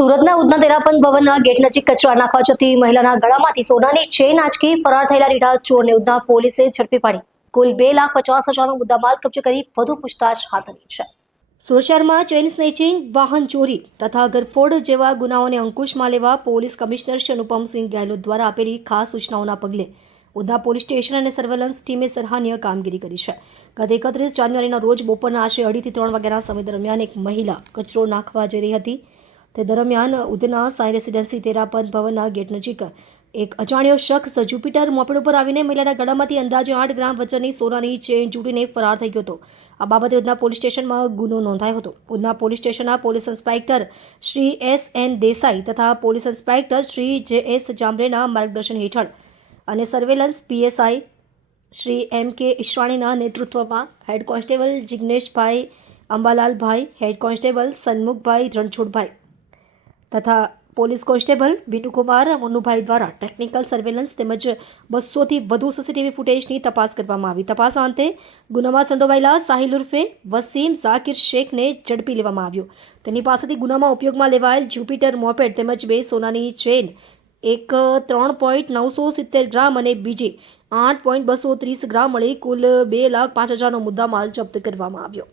સુરતના ઉધના તેરાપન ભવનના ગેટ નજીક કચરા નાખવા જતી મહિલાના ગળામાંથી સોનાની ચેન આંચકી ફરાર થયેલા રીઢા ચોરને ઉદના પોલીસે ઝડપી પાડી. કુલ બે લાખ પચાસ હજારનો મુદ્દામાલ કબજે કરી વધુ પૂછતાછ હાથ ધરી છે. સુરત શહેરમાં ચેઇન સ્નેચિંગ, વાહન ચોરી તથા ગરફોડ જેવા ગુનાઓને અંકુશમાં લેવા પોલીસ કમિશનર શ્રી અનુપમસિંહ ગેહલોત દ્વારા આપેલી ખાસ સૂચનાઓના પગલે ઉધા પોલીસ સ્ટેશન અને સર્વેલન્સ ટીમે સરાહનીય કામગીરી કરી છે. ગત એકત્રીસ જાન્યુઆરીના રોજ બપોરના આશરે અઢીથી ત્રણ વાગ્યાના સમય દરમિયાન એક મહિલા કચરો નાખવા જઈ રહી હતી. તે દરમિયાન ઉધના સાઈ રેસિડેન્સી તેરાપદ ભવનના ગેટ નજીક એક અજાણ્યો શખ્સ જુપિટર મોપેડ ઉપર આવીને મહિલાના ગળામાંથી અંદાજે આઠ ગ્રામ વજનની સોનાની ચેન જુડીને ફરાર થઈ ગયો હતો. આ બાબતે ઉધના પોલીસ સ્ટેશનમાં ગુનો નોંધાયો હતો. ઉધના પોલીસ સ્ટેશનના police inspector Shri S N Desai તથા પોલીસ ઇન્સ્પેક્ટર શ્રી જે એસ જામરેના માર્ગદર્શન હેઠળ અને સર્વેલન્સ પીએસઆઈ શ્રી એમ કે ઈશ્વાણીના નેતૃત્વમાં હેડ કોન્સ્ટેબલ જિગ્નેશભાઈ અંબાલાલભાઈ, હેડ કોન્સ્ટેબલ સન્મુખભાઈ રણછોડભાઈ તથા પોલીસ કોન્સ્ટેબલ વિનુકુમાર, મુન્નુભાઈ દ્વારા ટેકનિકલ સર્વેલન્સ તેમજ બસોથી વધુ સીસીટીવી ફૂટેજની તપાસ કરવામાં આવી. તપાસ અંતે ગુનામાં સંડોવાયેલા સાહિલ ઉર્ફે વસીમ ઝાકિર શેખને ઝડપી લેવામાં આવ્યો. તેની પાસેથી ગુનામાં ઉપયોગમાં લેવાયેલ જ્યુપિટર મોપેડ તેમજ બે સોનાની ચેન, એક ત્રણ પોઈન્ટ નવસો સિત્તેર ગ્રામ અને બીજી આઠ પોઈન્ટ બસો ત્રીસ ગ્રામ મળી કુલ બે લાખ પાંચ હજારનો મુદ્દામાલ જપ્ત કરવામાં આવ્યો.